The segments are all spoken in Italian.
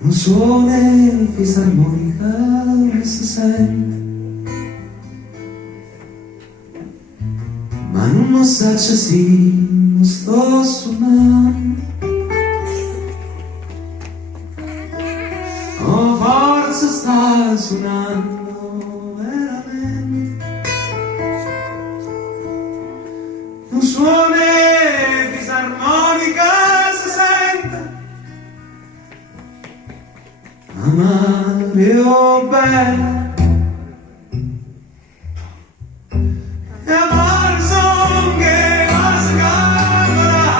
un suono di fisarmonica che si sente, ma non lo sa se sì, non sto suonando. Oh, forse sta suonando veramente un suono di fisarmonica si sente. Amare o bella e amare son che va si camera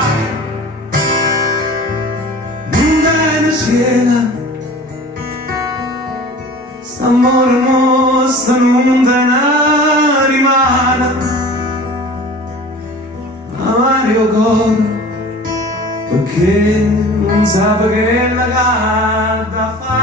non deve schiena st'amore nostro non deve rimane. Amare o cuore perché non sa che la carta fa.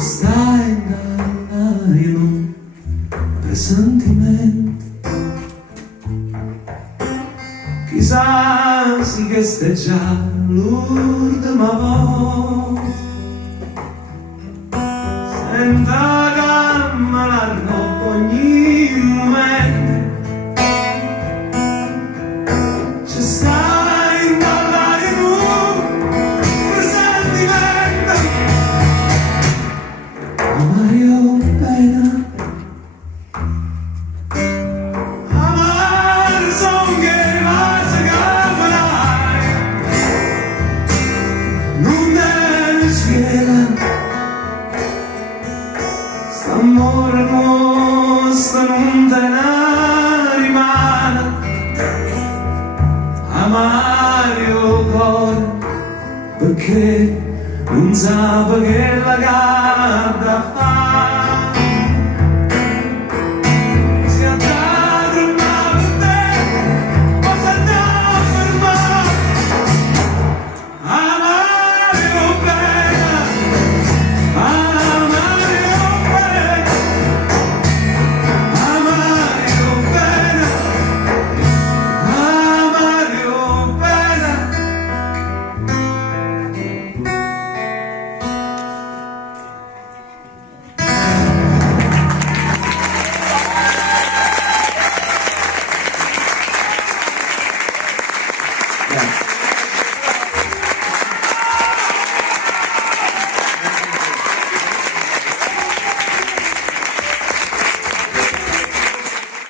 Stai nell'aria un presentimento, chissà se che stai già l'ultima volta. Senta gamma la roba ogni momento, ci stai nell'aria un presentimento. Mario bene, amare son che va si camerai, non deve schiena, st'amore nostro non te ne rimane. Amare o cuore perché non sa che la guarda